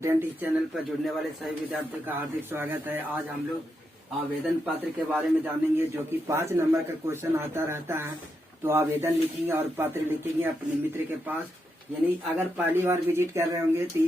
इस चैनल पर जुड़ने वाले सभी विद्यार्थियों का हार्दिक स्वागत है। आज हम लोग आवेदन पत्र के बारे में जानेंगे, जो कि 5 नंबर का क्वेश्चन आता रहता है। तो आवेदन लिखेंगे और पत्र लिखेंगे अपने मित्र के पास। यानी अगर पहली बार विजिट कर रहे होंगे तो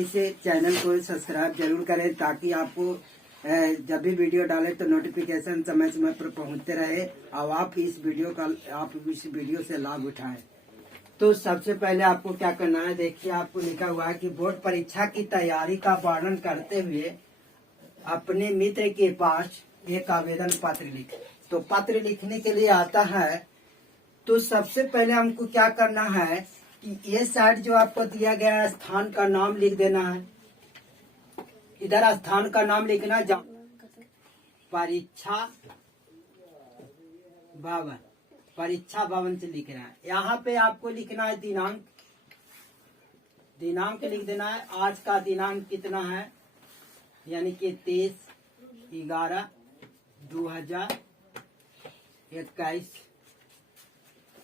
इसे चैनल को सब्सक्राइब जरूर करें, ताकि आपको जब भी वीडियो डाले तो नोटिफिकेशन समय समय पर पहुंचते रहे और आप इस वीडियो से लाभ उठाएं। तो सबसे पहले आपको क्या करना है, देखिए आपको लिखा हुआ है कि बोर्ड परीक्षा की तैयारी का वर्णन करते हुए अपने मित्र के पास एक आवेदन पत्र लिखें। तो पत्र लिखने के लिए आता है तो सबसे पहले हमको क्या करना है कि ये साइड जो आपको दिया गया है स्थान का नाम लिख देना है। इधर स्थान का नाम लिखना, परीक्षा भवन से लिखना है। यहाँ पे आपको लिखना है दिनांक लिख देना है। आज का दिनांक कितना है, यानी कि 23/11/2021।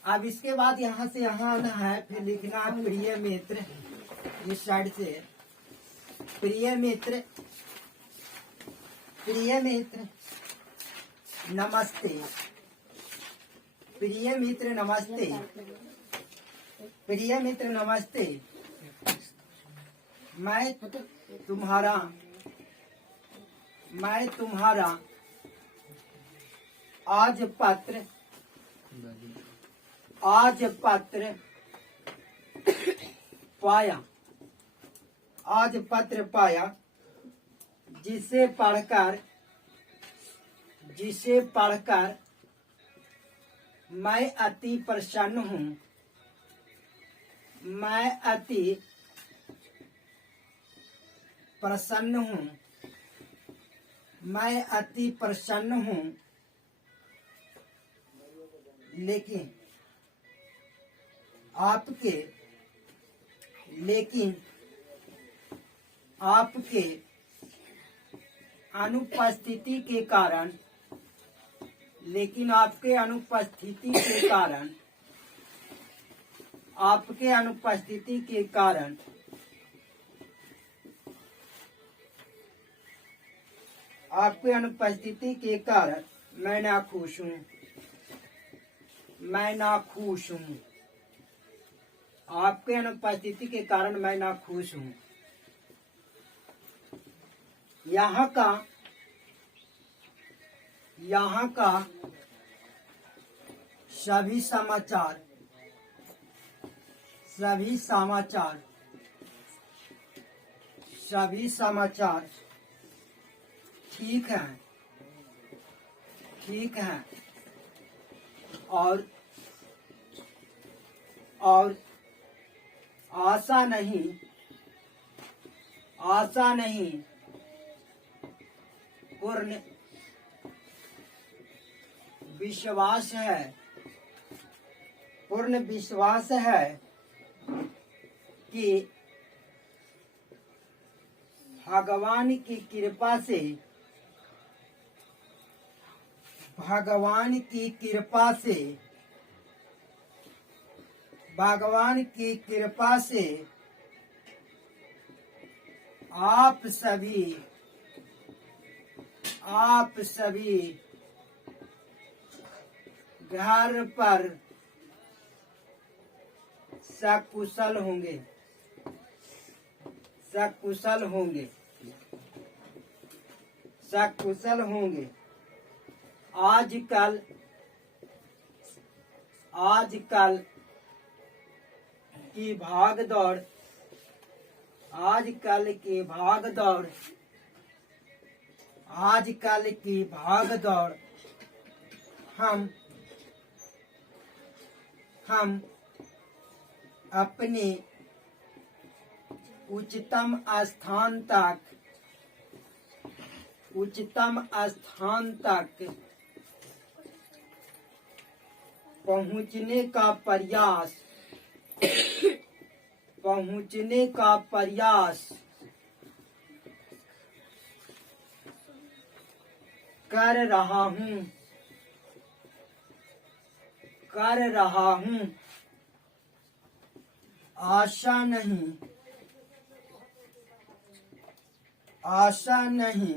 अब इसके बाद यहाँ से यहाँ आना है, फिर लिखना है प्रिय मित्र। इस साइड से प्रिय मित्र नमस्ते। प्रिय मित्र नमस्ते। मैं तुम्हारा आज पत्र पाया, जिसे पढ़कर मैं अति प्रसन्न हूँ। लेकिन आपके अनुपस्थिति के कारण मैं नाखुश हूँ। आपके अनुपस्थिति के कारण मैं नाखुश हूँ। यहाँ का सभी समाचार ठीक है और आशा नहीं पूर्ण विश्वास है कि भगवान की कृपा से आप सभी घर पर सकुशल होंगे। आजकल की भाग दौड़ हम अपने उच्चतम स्थान तक पहुंचने का प्रयास कर रहा हूँ। आशा नहीं आशा नहीं,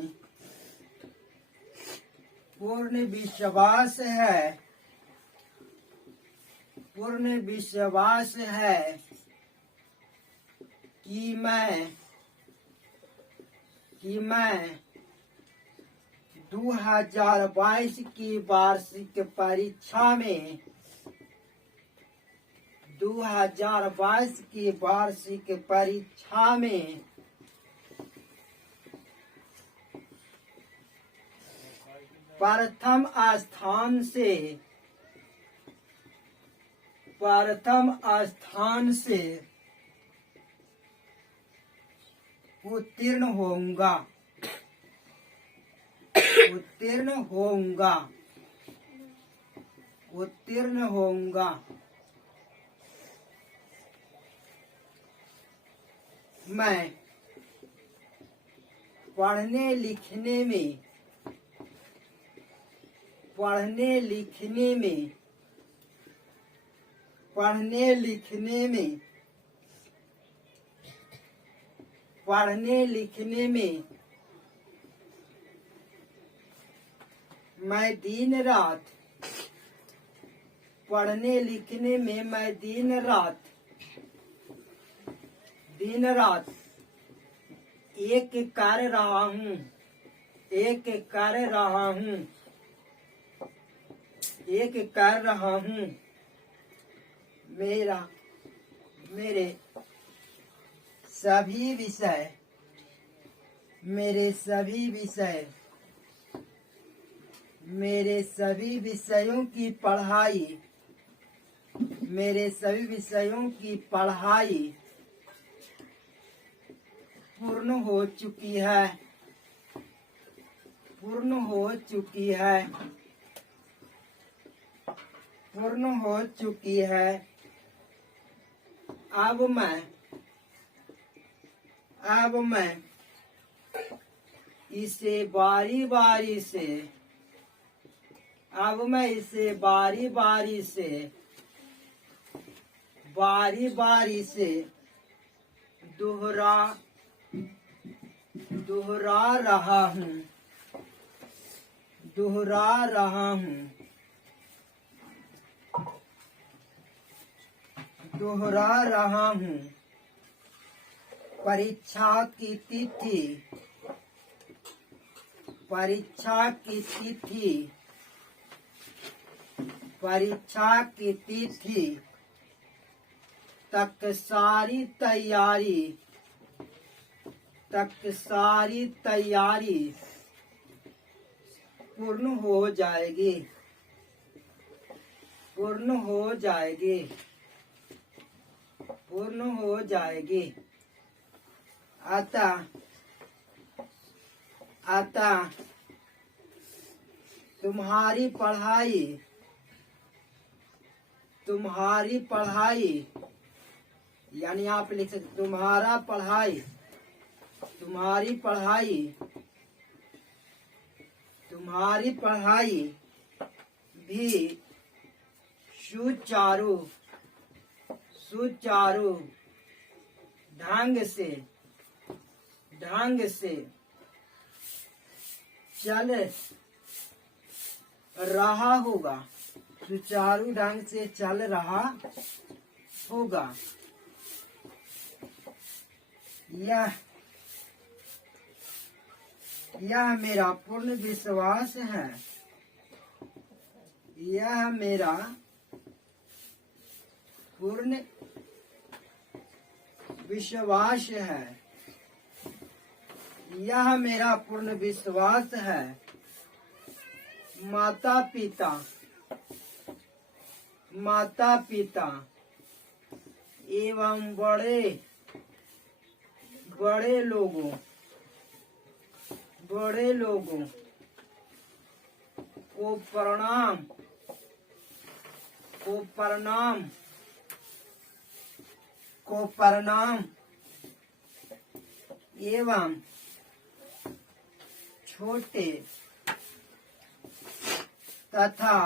पूर्ण विश्वास है, पूर्ण विश्वास है कि मैं 2022 की वार्षिक परीक्षा में 2022 की वार्षिक परीक्षा में प्रथम स्थान से उत्तीर्ण होऊंगा, उत्तीर्ण होऊंगा, उत्तीर्ण होऊंगा। मैं पढ़ने लिखने में पढ़ने लिखने में पढ़ने लिखने में पढ़ने लिखने में मैं दिन रात पढ़ने लिखने में मैं दिन रात एक कर रहा हूँ, एक कर रहा हूँ, एक कर रहा हूँ। मेरे सभी विषय मेरे सभी विषयों की पढ़ाई मेरे सभी विषयों की पढ़ाई पूर्ण हो चुकी है, पूर्ण हो चुकी है, पूर्ण हो चुकी है। अब मैं इसे बारी बारी से अब मैं इसे बारी बारी से दोहरा रहा हूँ, दोहरा रहा हूँ, दोहरा रहा हूँ। परीक्षा की तिथि परीक्षा की तिथि परीक्षा की तिथि तक सारी तैयारी पूर्ण हो जाएगी, पूर्ण हो जाएगी, पूर्ण हो जाएगी। अतः तुम्हारी पढ़ाई यानी आप लिख सकते तुम्हारी पढ़ाई भी सुचारू ढंग से चल रहा होगा, सुचारू ढंग से चल रहा होगा। यह मेरा पूर्ण विश्वास है, यह मेरा पूर्ण विश्वास है, यह मेरा पूर्ण विश्वास है। माता पिता एवं बड़े लोगों को प्रणाम एवं छोटे तथा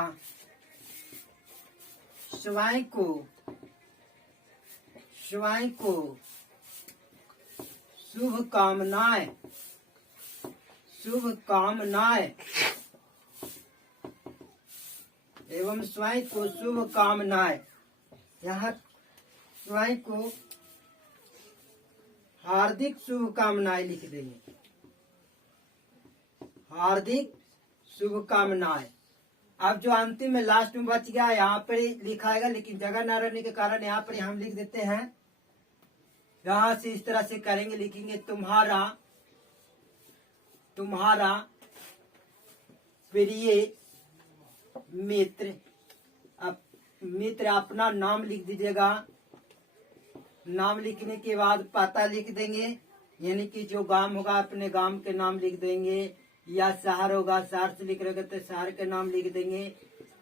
स्वयं को शुभकामनाएं शुभ कामनाएं एवं स्वयं को शुभ कामनाएं। यहाँ स्वयं को हार्दिक शुभकामनाएं लिख देंगे। हार्दिक शुभकामनाएं। अब जो अंतिम में लास्ट में बच गया यहाँ पर लिखा आएगा, लेकिन जगह न रहने के कारण यहाँ पर हम लिख देते हैं। यहाँ से इस तरह से करेंगे, लिखेंगे तुम्हारा प्रिय मित्र। अब मित्र अपना नाम लिख दीजिएगा। नाम लिखने के बाद पता लिख देंगे, यानी कि जो गांव होगा अपने गांव के नाम लिख देंगे, या शहर होगा शहर से लिख रहे तो शहर के नाम लिख देंगे,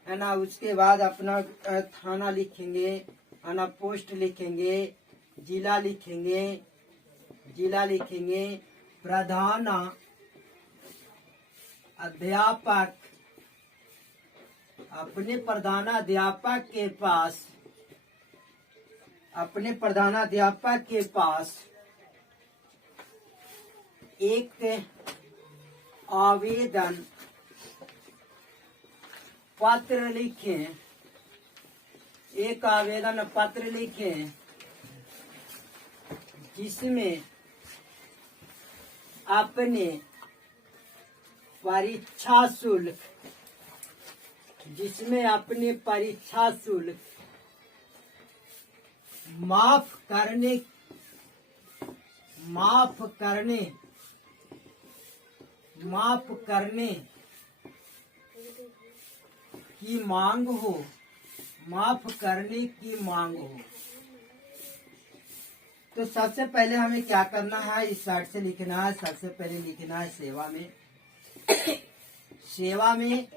है ना। उसके बाद अपना थाना लिखेंगे, है ना, पोस्ट लिखेंगे, जिला लिखेंगे, प्रधान अध्यापक, अपने प्रधानाध्यापक के पास एक आवेदन पत्र लिखें, जिसमें अपने परीक्षा शुल्क माफ करने की मांग हो। तो सबसे पहले हमें क्या करना है, इस साइड से लिखना है। सबसे पहले लिखना है सेवा में,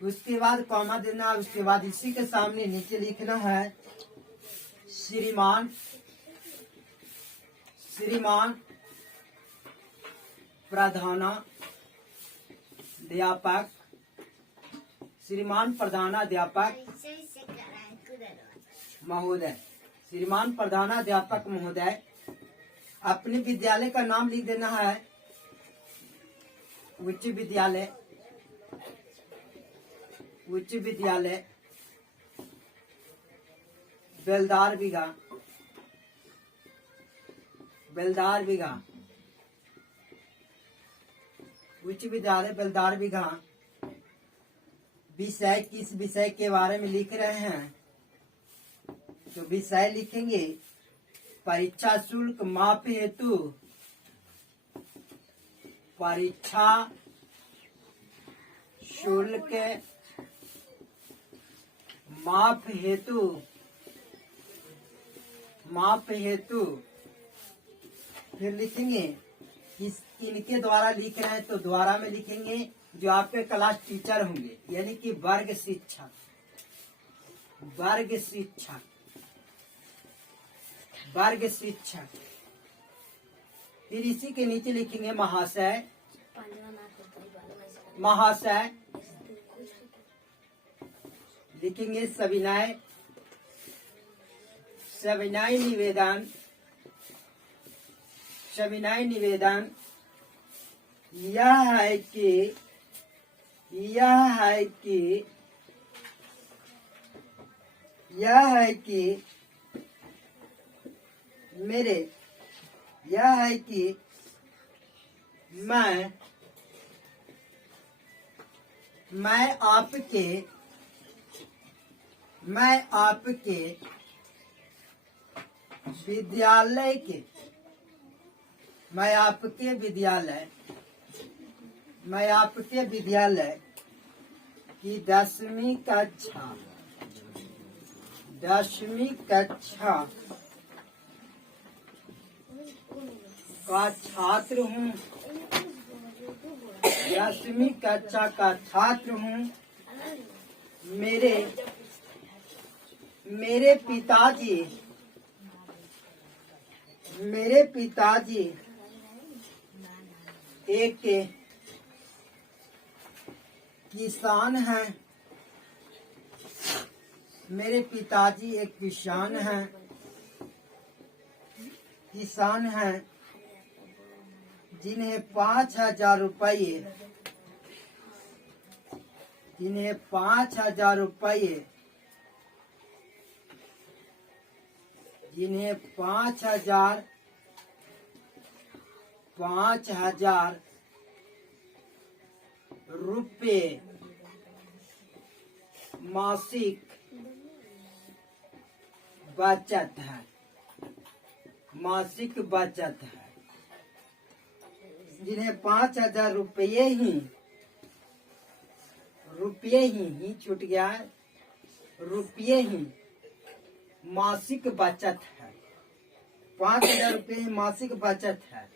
उसके बाद कॉमा देना है। उसके बाद इसी के सामने नीचे लिखना है श्रीमान प्रधानाध्यापक महोदय, श्रीमान प्रधानाध्यापक महोदय। अपने विद्यालय का नाम लिख देना है। उच्च विद्यालय बेलदार बीघा। उच्च विद्यालय बेलदार बीघा। विषय, किस विषय के बारे में लिख रहे हैं, तो विषय लिखेंगे परीक्षा शुल्क माफ हेतु, परीक्षा शुल्क माफ हेतु। फिर लिखेंगे इनके द्वारा लिख रहे हैं तो द्वारा में लिखेंगे जो आपके क्लास टीचर होंगे, यानी कि वर्ग शिक्षक। फिर इसी के नीचे लिखेंगे महाशय। लिखेंगे सविनय निवेदन यह है कि मैं आपके विद्यालय की 10वीं कक्षा का छात्र हूँ। 10वीं कक्षा का छात्र हूँ। मेरे पिताजी एक किसान हैं। जिन्हें 5,000 रुपये, जिन्हें 5,000 रुपये, जिन्हें 5,000 रुपये मासिक बचत है, मासिक बचत है, जिन्हें 5,000 रुपये ही छूट गया है, रुपये ही मासिक बचत है, 5,000 रुपये ही मासिक बचत है।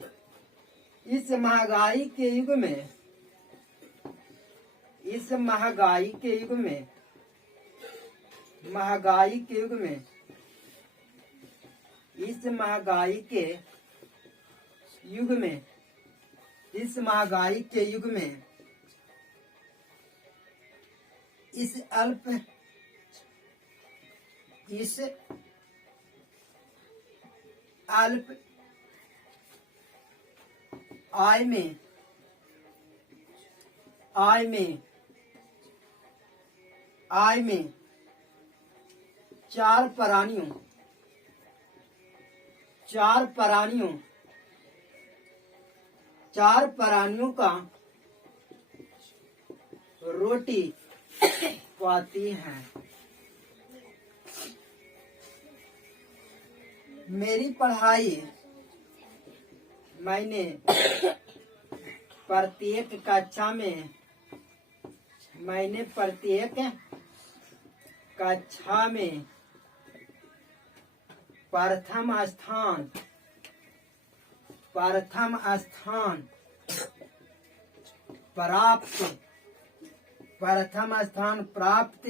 इस महंगाई के युग में, इस महंगाई के युग में, महंगाई के युग में, इस महंगाई के युग में, इस महंगाई के युग में, इस अल्प आय में, आय में, आय में चार प्राणियों, चार प्राणियों, चार प्राणियों का रोटी पाती है। मेरी पढ़ाई मैंने प्रत्येक कक्षा में, मैंने प्रत्येक कक्षा में प्रथम स्थान, प्रथम स्थान प्राप्त, प्रथम स्थान प्राप्त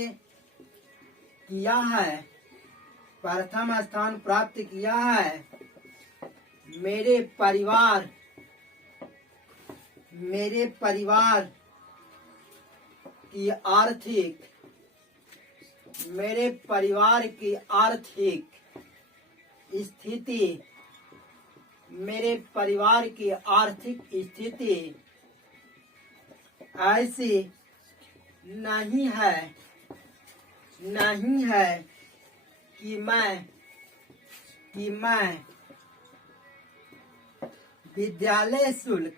किया है, प्रथम स्थान प्राप्त किया है। मेरे परिवार, मेरे परिवार की आर्थिक, मेरे परिवार की आर्थिक स्थिति, मेरे परिवार की आर्थिक स्थिति ऐसी नहीं है, नहीं है कि मैं विद्यालय शुल्क,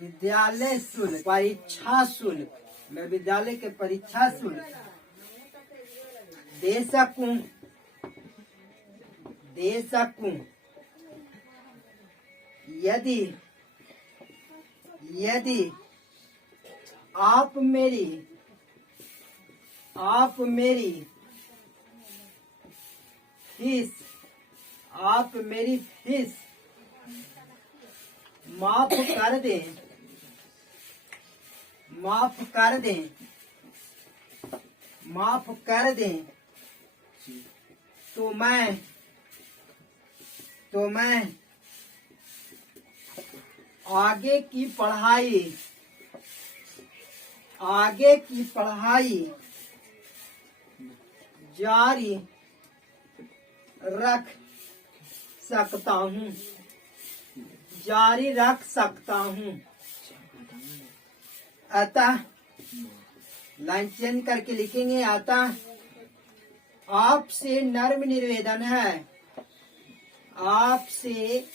विद्यालय शुल्क, परीक्षा शुल्क, मैं विद्यालय के परीक्षा शुल्क दे सकूं, दे सकूं। यदि, यदि आप मेरी, आप मेरी फीस, आप मेरी फीस माफ कर दें, माफ कर दें, माफ कर दें, तो मैं आगे की पढ़ाई, आगे की पढ़ाई जारी रख सकता हूँ, जारी रख सकता हूँ। अतः लाइन चेंज करके लिखेंगे, अतः आपसे नर्म निवेदन है, आपसे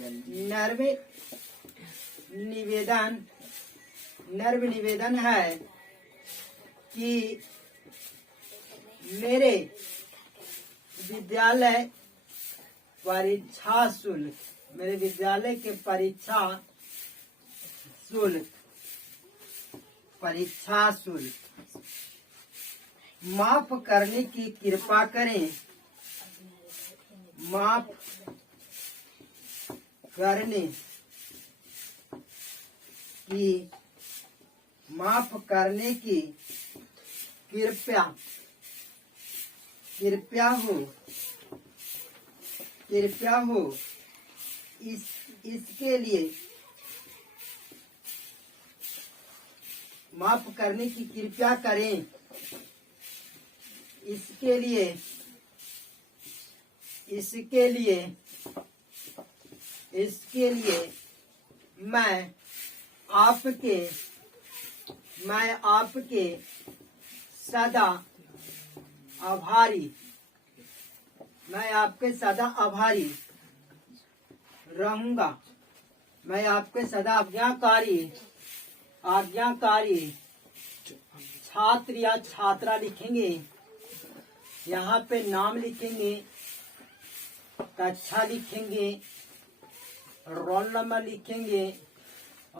नर्म निवेदन, नर्म निवेदन है कि मेरे विद्यालय परीक्षा शुल्क, मेरे विद्यालय के परीक्षा शुल्क, परीक्षा शुल्क माफ करने की कृपा करें, माफ करने की, माफ करने की कृपया, कृपया हो, कृपया हो। इसके लिए माफ करने की कृपया करें, इसके लिए, इसके लिए इसके लिए मैं आपके सदा आभारी रहूंगा। मैं आपके सदा आज्ञाकारी छात्र या छात्रा लिखेंगे। यहाँ पे नाम लिखेंगे, कक्षा लिखेंगे, रोल नंबर लिखेंगे,